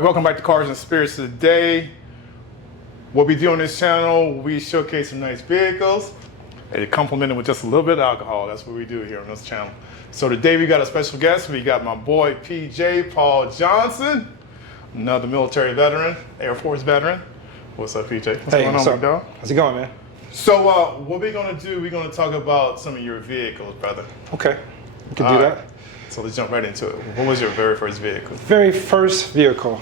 Welcome back to Cars and Spirits. Today, what we do on this channel, we showcase some nice vehicles and complement it with just a little bit of alcohol. That's what we do here on this channel. So today we got a special guest. We got my boy PJ Paul Johnson, another military veteran, Air Force veteran. What's up, PJ? What's going on, big dog? How's it going, man? So what we're gonna do, we're gonna talk about some of your vehicles, brother. Okay, we can do that. So let's jump right into it. What was your very first vehicle? Very first vehicle,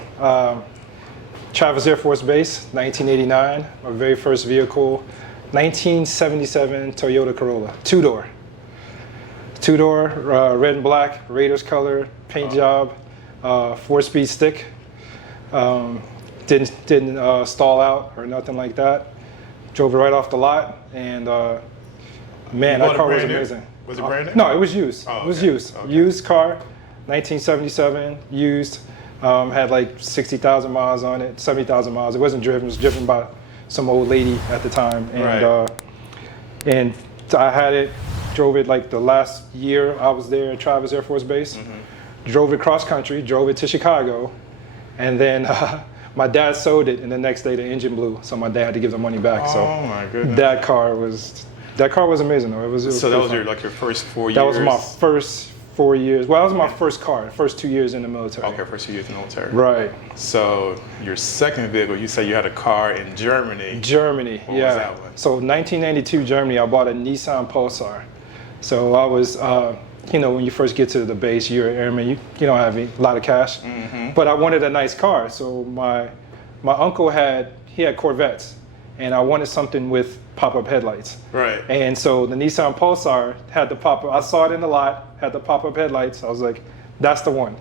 Travis Air Force Base, 1989. My very first vehicle, 1977 Toyota Corolla, two-door. Two-door, red and black, Raiders color, paint job, 4-speed stick. Didn't stall out or nothing like that. Drove it right off the lot, and man, that car was amazing. Was it brand new? No, it was used. Oh, it was used. Okay. Used car, 1977, used. Had like 60,000 miles on it, 70,000 miles. It wasn't driven. It was driven by some old lady at the time. And, and I had it, drove it like the last year I was there at Travis Air Force Base. Mm-hmm. Drove it cross country, drove it to Chicago. And then my dad sold it, and the next day the engine blew. So my dad had to give the money back. Oh, so my goodness. That car was amazing though. It was so that was your first 4 years? That was my first 4 years. Well, that was my first car, first 2 years in the military. Okay, first 2 years in the military. Right. So your second vehicle, you said you had a car in Germany. Germany, what yeah. was that one? So 1992 Germany, I bought a Nissan Pulsar. So I was, you know, when you first get to the base, you're an airman, you don't have a lot of cash. Mm-hmm. But I wanted a nice car. So my uncle had Corvettes, and I wanted something with pop-up headlights. Right. And so the Nissan Pulsar had the pop-up. I saw it in the lot, had the pop-up headlights. I was like, that's the one.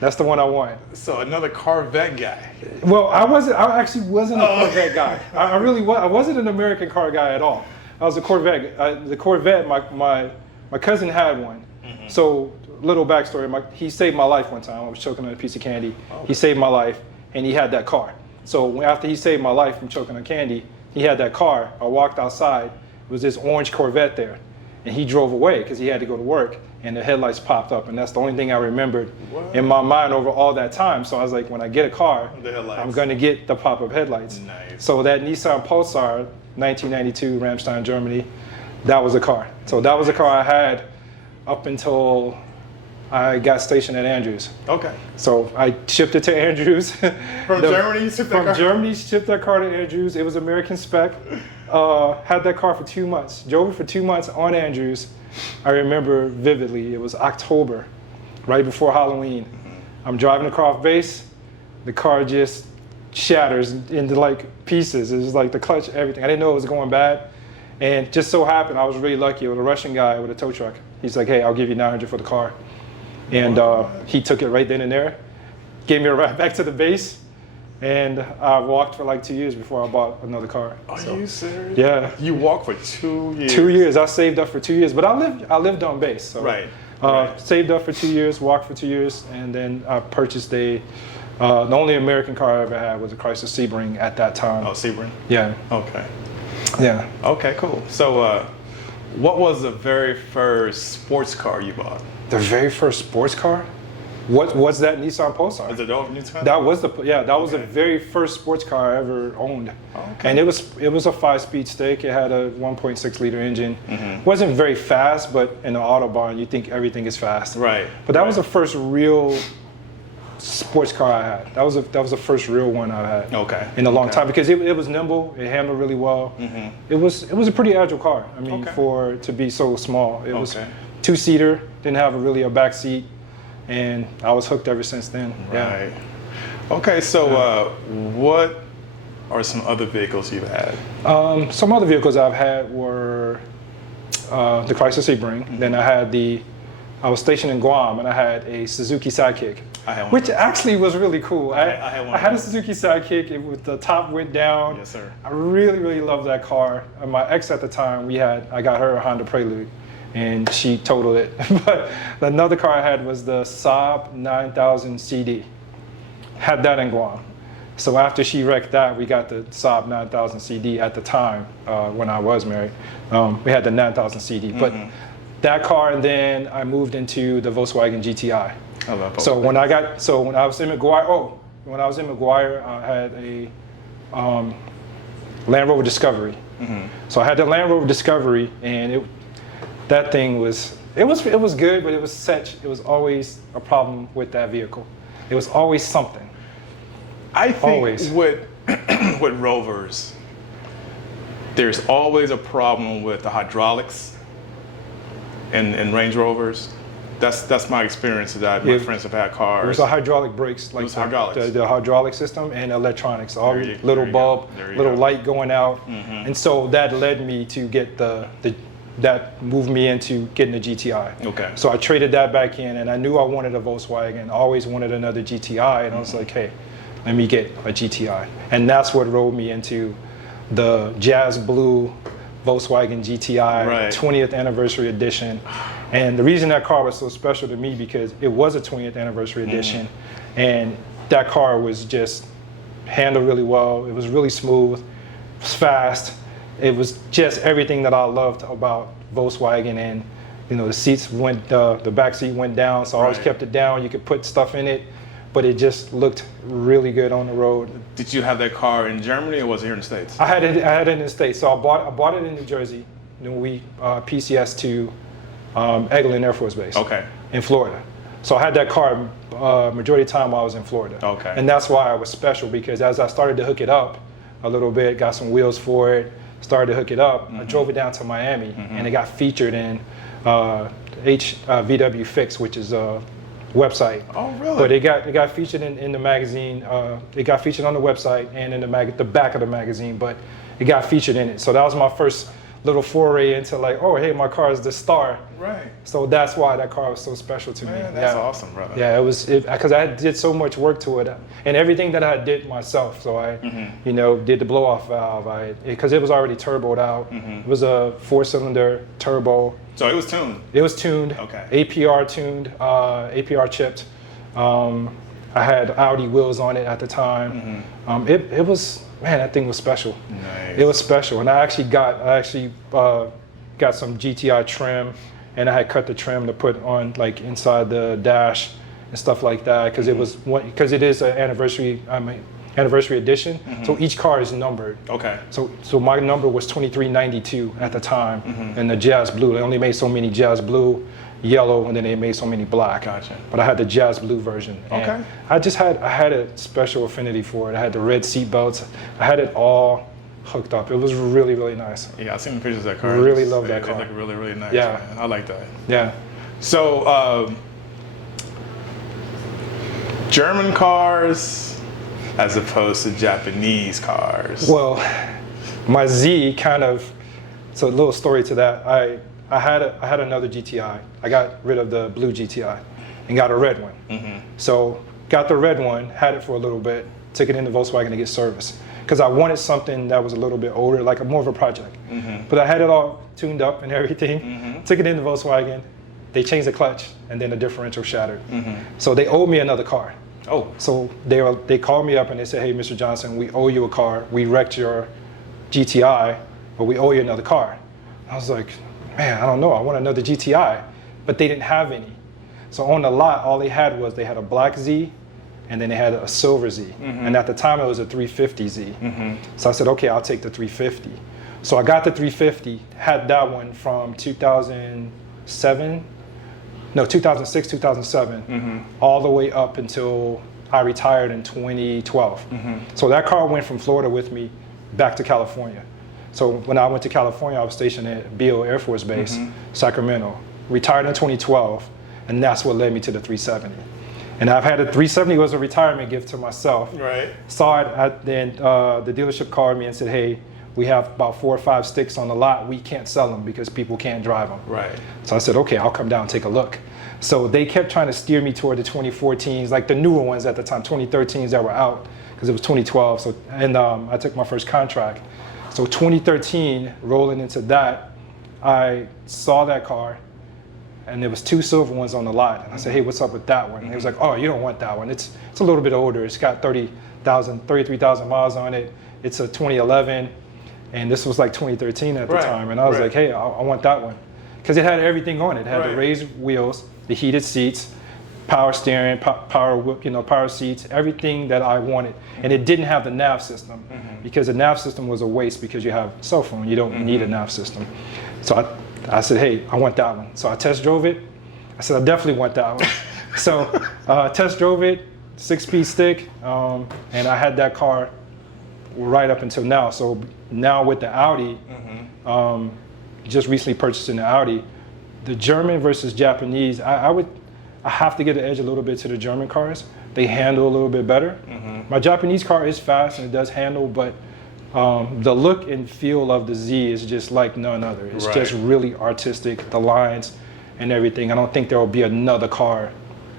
That's the one I want. So another Corvette guy. Well, I actually wasn't a Corvette guy. I really was. I wasn't an American car guy at all. I was a Corvette. The Corvette, my cousin had one. Mm-hmm. So little backstory, he saved my life one time. I was choking on a piece of candy. Okay. He saved my life, and he had that car. So after he saved my life from choking on candy, he had that car. I walked outside. It was this orange Corvette there. And he drove away because he had to go to work. And the headlights popped up. And that's the only thing I remembered in my mind over all that time. So I was like, when I get a car, I'm going to get the pop-up headlights. Nice. So that Nissan Pulsar, 1992, Ramstein, Germany, that was a car. So that was a car I had up until I got stationed at Andrews. Okay. So I shipped it to Andrews. From Germany, you shipped that car? From Germany, shipped that car to Andrews. It was American spec. Had that car for 2 months. Drove it for 2 months on Andrews. I remember vividly. It was October, right before Halloween. I'm driving the car off base. The car just shatters into like pieces. It was like the clutch, everything. I didn't know it was going bad. And just so happened, I was really lucky with a Russian guy with a tow truck. He's like, hey, I'll give you $900 for the car. And he took it right then and there, gave me a ride back to the base, and I walked for like 2 years before I bought another car. Are you serious? Yeah. You walked for 2 years? 2 years. I saved up for 2 years, but I lived on base. So, right. Saved up for 2 years, walked for 2 years, and then I purchased the only American car I ever had was a Chrysler Sebring at that time. Oh, Sebring? Yeah. Okay. Yeah. Okay, cool. So what was the very first sports car you bought? The very first sports car? What was that Nissan Pulsar? Is it the old Nissan? That was the that was the Okay. very first sports car I ever owned, Okay. and it was a 5-speed stick. It had a 1.6 liter engine. Mm-hmm. Wasn't very fast, but in the Autobahn you think everything is fast. Right. But that right. was the first real sports car I had. That was the first real one I had. Okay. In a long Okay. time because it was nimble. It handled really well. Mm-hmm. It was a pretty agile car. I mean, Okay. for to be so small, it was Okay. 2-seater. Didn't have really a back seat. And I was hooked ever since then. Yeah. Right. Okay, so what are some other vehicles you've had? Some other vehicles I've had were the Chrysler Sebring. Mm-hmm. Then I was stationed in Guam and I had a Suzuki Sidekick, I had one. which actually was really cool. I had one. I had a Suzuki Sidekick. The top went down. Yes, sir. I really, really loved that car. And my ex at the time, I got her a Honda Prelude. And she totaled it. But another car I had was the Saab 9000 CD. Had that in Guam. So after she wrecked that, we got the Saab 9000 CD at the time when I was married. We had the 9000 CD. But that car, and then I moved into the Volkswagen GTI. I love So when I was in McGuire, I had a Land Rover Discovery. So I had the Land Rover Discovery, and that thing was good, but it was always a problem with that vehicle. It was always something. I think Always. with with Rovers, there's always a problem with the hydraulics in Range Rovers. That's my experience that my Yeah. friends have had It cars. was a hydraulic brakes, like was hydraulics. the hydraulic system and electronics, all There you- little there you bulb, go. There you little go. light going out, and so that led me to get that moved me into getting the GTI. Okay. So I traded that back in, and I knew I wanted a Volkswagen. I always wanted another GTI, and I was like, hey, let me get a GTI, and that's what rolled me into the Jazz Blue Volkswagen GTI Right. 20th anniversary edition. And the reason that car was so special to me because it was a 20th anniversary edition, and that car was just handled really well. It was really smooth, it was fast. It was just everything that I loved about Volkswagen. And the seats the back seat went down, so I always Right. kept it down. You could put stuff in it, but it just looked really good on the road. Did you have that car in Germany or was it here in the States? I had it in the States, so I bought it in New Jersey. Then we PCS to Eglin Air Force Base Okay. in Florida. So I had that car majority of the time while I was in Florida. Okay. And that's why it was special, because as I started to hook it up a little bit, got some wheels for it, started to hook it up, I drove it down to Miami, and it got featured in VW Fix, which is a website. Oh, really? But it got featured in the magazine. It got featured on the website and in the back of the magazine, but it got featured in it. So that was my first little foray into like, oh, hey, my car is the star. Right. So that's why that car was so special to me. Man, that's Yeah. awesome, brother. Yeah, it was because I did so much work to it, and everything that I did myself. So I, did the blow-off valve. Because it was already turboed out. It was a 4-cylinder turbo. So it was tuned. It was tuned. Okay. APR tuned. APR chipped. I had Audi wheels on it at the time. It was, man, that thing was special. Nice. It was special, and I actually got some GTI trim, and I had cut the trim to put on like inside the dash and stuff like that, because it is an anniversary edition. So each car is numbered. Okay. So my number was 2392 at the time, and the Jazz Blue. They only made so many Jazz Blue, yellow, and then they made so many black. Gotcha. But I had the Jazz Blue version. And Okay. I had a special affinity for it. I had the red seat belts. I had it all hooked up. It was really, really nice. Yeah, I've seen the pictures of that car. Really love that They car. look really, really nice. Yeah. Man. I like that. Yeah. So, German cars as opposed to Japanese cars. Well, my Z kind of. So a little story to that. I had another GTI. I got rid of the blue GTI and got a red one. So got the red one, had it for a little bit, took it into Volkswagen to get service, because I wanted something that was a little bit older, like more of a project. But I had it all tuned up and everything. Took it into Volkswagen. They changed the clutch, and then the differential shattered. So they owed me another car. Oh. So they called me up and they said, hey, Mr. Johnson, we owe you a car. We wrecked your GTI, but we owe you another car. I was like, man, I don't know. I want another GTI, but they didn't have any. So on the lot, all they had a black Z, and then they had a silver Z. And at the time, it was a 350 Z. So I said, okay, I'll take the 350. So I got the 350, had that one from 2006, 2007, all the way up until I retired in 2012. So that car went from Florida with me back to California. So when I went to California, I was stationed at BO Air Force Base, Sacramento. Retired in 2012, and that's what led me to the 370. And I've had a 370 was a retirement gift to myself. Right. Saw it, then the dealership called me and said, hey, we have about 4 or 5 sticks on the lot. We can't sell them because people can't drive them. Right. So I said, okay, I'll come down and take a look. So they kept trying to steer me toward the 2014s, like the newer ones at the time, 2013s that were out, because it was 2012. So, and I took my first contract. So 2013, rolling into that, I saw that car, and there was 2 silver ones on the lot. And I said, hey, what's up with that one? And he was like, oh, you don't want that one. It's a little bit older. It's got 33,000 miles on it. It's a 2011, and this was like 2013 at the time. And I was like, hey, I want that one. Because it had everything on it. It had the raised wheels, the heated seats, power steering, power seats, everything that I wanted. And it didn't have the nav system, because the nav system was a waste because you have a cell phone. You don't need a nav system. So I said, hey, I want that one. So I test drove it. I said, I definitely want that one. So test drove it, 6-speed stick, and I had that car right up until now. So now with the Audi, just recently purchasing the Audi, the German versus Japanese, I have to get the edge a little bit to the German cars. They handle a little bit better. My Japanese car is fast and it does handle, but the look and feel of the Z is just like none other. It's just really artistic, the lines and everything. I don't think there will be another car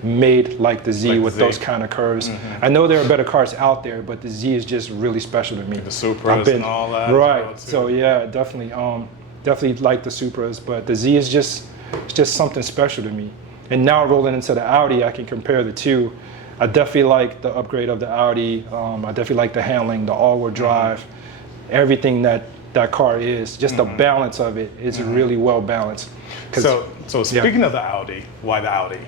made like the Z with those kind of curves. I know there are better cars out there, but the Z is just really special to me. The Supras and all that. Right. So yeah, definitely like the Supras, but the Z is just something special to me. And now rolling into the Audi, I can compare the two. I definitely like the upgrade of the Audi. I definitely like the handling, the all-wheel drive, everything that car is. Just the balance of it is really well balanced. So speaking of the Audi, why the Audi?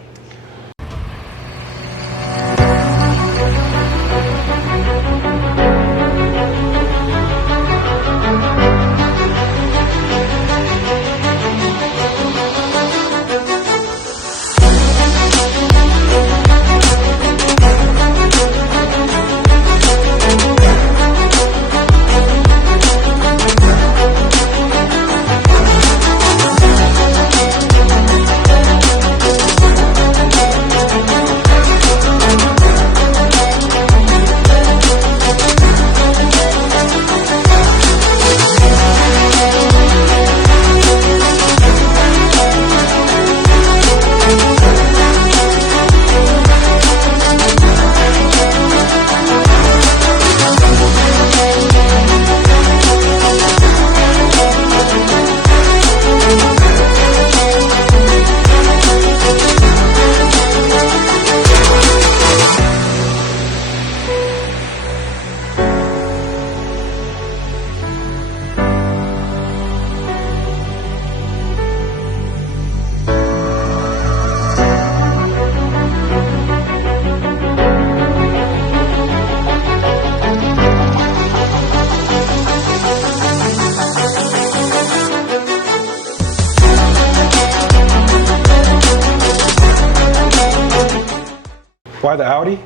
Why the Audi?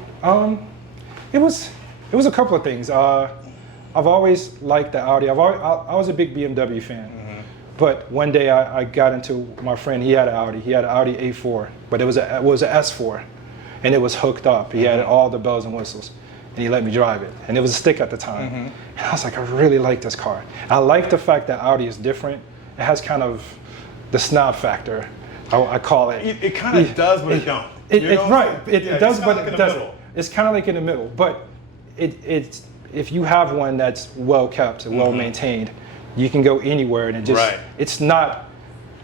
It was a couple of things. I've always liked the Audi. I was a big BMW fan, but one day I got into my friend. He had an Audi. He had an Audi A4, but it was an S4, and it was hooked up. He had all the bells and whistles, and he let me drive it. And it was a stick at the time, and I was like, I really like this car. I like the fact that Audi is different. It has kind of the snob factor, I call it. It kind of does, but it don't. It does, but it doesn't. It's kind of like in the middle. But it's if you have one that's well kept and well maintained, you can go anywhere, and it just it's not.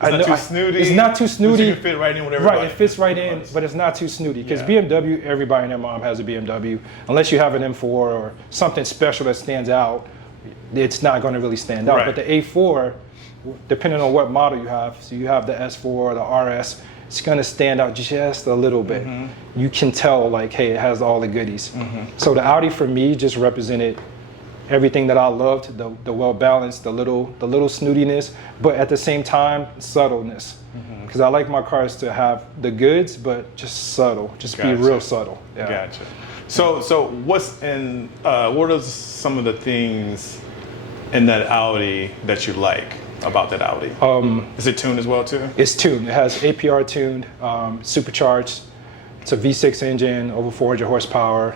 It's not too snooty. It's not too snooty. You can fit right in with everybody. Right, it fits right in, but it's not too snooty. Because BMW, everybody and their mom has a BMW. Unless you have an M4 or something special that stands out, it's not going to really stand out. But the A4, depending on what model you have, so you have the S4 or the RS, it's gonna stand out just a little bit. You can tell like, hey, it has all the goodies. So the Audi for me just represented everything that I loved, the well balanced, the little snootiness, but at the same time, subtleness. Because I like my cars to have the goods, but just subtle, just be real subtle. Yeah. Gotcha. So what's in? What are some of the things in that Audi that you like about that Audi? Is it tuned as well too? It's tuned. It has APR tuned, supercharged. It's a V6 engine, over 400 horsepower,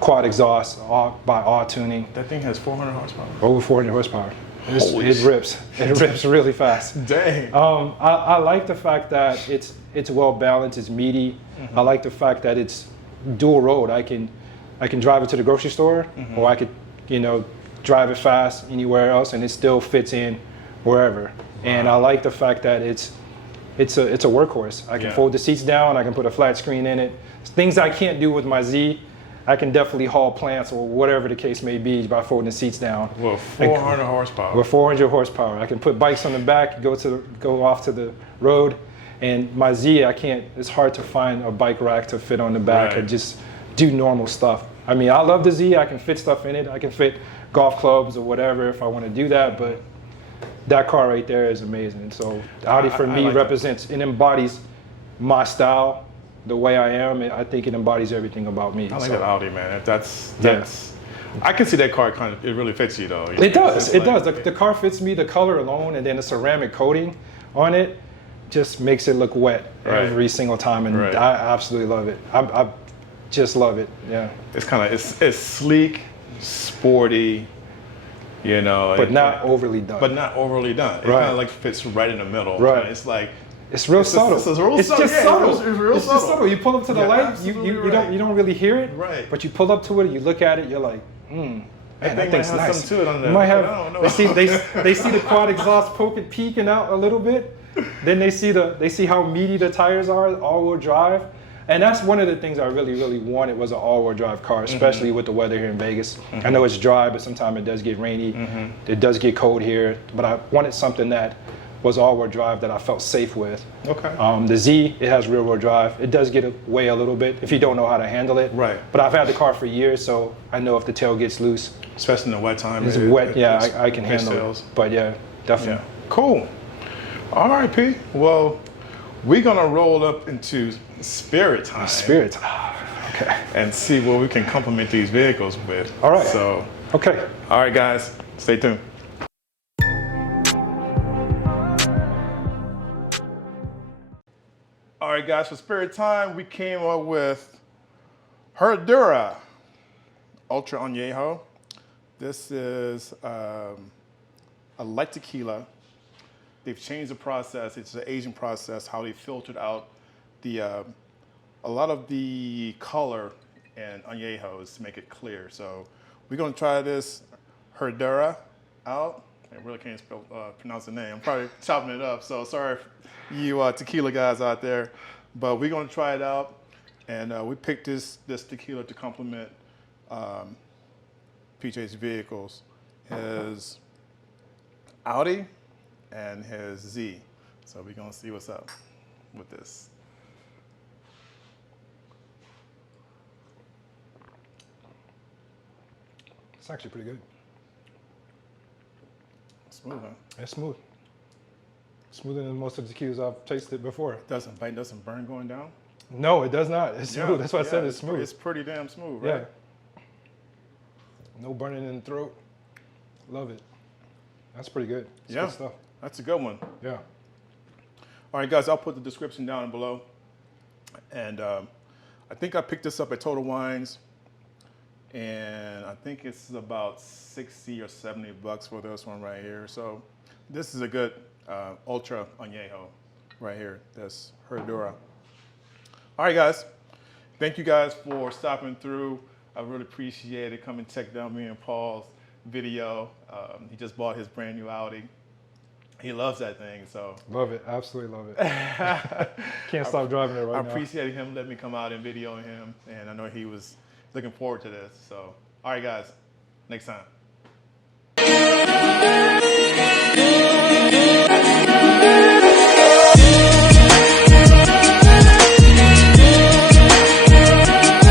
quad exhaust, all by all tuning. That thing has 400 horsepower. Over 400 horsepower. It rips. It rips really fast. Dang. I like the fact that it's well balanced. It's meaty. I like the fact that it's dual road. I can drive it to the grocery store, or I could drive it fast anywhere else, and it still fits in wherever. Wow. And I like the fact that it's a workhorse. I can fold the seats down. I can put a flat screen in it. Things I can't do with my Z, I can definitely haul plants or whatever the case may be by folding the seats down. Well, 400 horsepower. With 400 horsepower, I can put bikes on the back, go off to the road. And my Z, I can't. It's hard to find a bike rack to fit on the back and just do normal stuff. I mean, I love the Z. I can fit stuff in it. I can fit golf clubs or whatever if I want to do that. But that car right there is amazing. So Audi for me like represents and embodies my style, the way I am. I think it embodies everything about me. I like that Audi, man. That's I can see that car kind of, it really fits you though. It does. It does. The car fits me, the color alone, and then the ceramic coating on it just makes it look wet every single time, and I absolutely love it. I just love it. Yeah. It's kind of it's sleek, sporty, but not overly done. But not overly done. It kind of like fits right in the middle. Right. It's like it's real subtle. It's just subtle. It's real subtle. Just subtle. You pull up to the light, you don't really hear it. Right. But you pull up to it, you look at it, you're like, man, that thing's nice. Something to it on there. You might have. I don't know. They see the quad exhaust peeking out a little bit. Then they see how meaty the tires are, all-wheel drive. And that's one of the things I really, really wanted was an all-wheel drive car, especially with the weather here in Vegas. I know it's dry, but sometimes it does get rainy. It does get cold here. But I wanted something that was all-wheel drive that I felt safe with. Okay. The Z, it has rear-wheel drive. It does get away a little bit if you don't know how to handle it. Right. But I've had the car for years, so I know if the tail gets loose. Especially in the wet time. It's wet, I can handle it. But yeah, definitely. Yeah. Cool. All right, P. Well, we're gonna roll up into Spirit time. Spirit time. Okay. And see what we can complement these vehicles with. All right. So. Okay. All right, guys. Stay tuned. All right, guys. For Spirit time, we came up with Herradura Ultra Anejo. This is a light tequila. They've changed the process. It's an aging process, how they filtered out a lot of the color in añejos to make it clear. So we're gonna try this Herradura out. I really can't pronounce the name. I'm probably chopping it up, so sorry you tequila guys out there. But we're gonna try it out, and we picked this tequila to complement PJ's vehicles. His Audi and his Z. So we're gonna see what's up with this. It's actually pretty good. Smooth, huh? It's smooth. Smoother than most of the tequilas I've tasted before. Doesn't bite, doesn't burn going down? No, it does not. It's smooth. That's why I said it's smooth. It's pretty damn smooth, right? Yeah. No burning in the throat. Love it. That's pretty good. It's good stuff. That's a good one. Yeah. All right, guys, I'll put the description down below. And I think I picked this up at Total Wines. And I think it's about 60 or 70 bucks for this one right here. So this is a good Ultra Anejo right here. That's Herradura. All right, guys. Thank you guys for stopping through. I really appreciate it. Come and check out me and Paul's video. He just bought his brand new Audi. He loves that thing, so. Love it, absolutely love it. Can't stop driving it right now. I appreciate him letting me come out and video him, and I know he was looking forward to this. So, all right, guys, next time.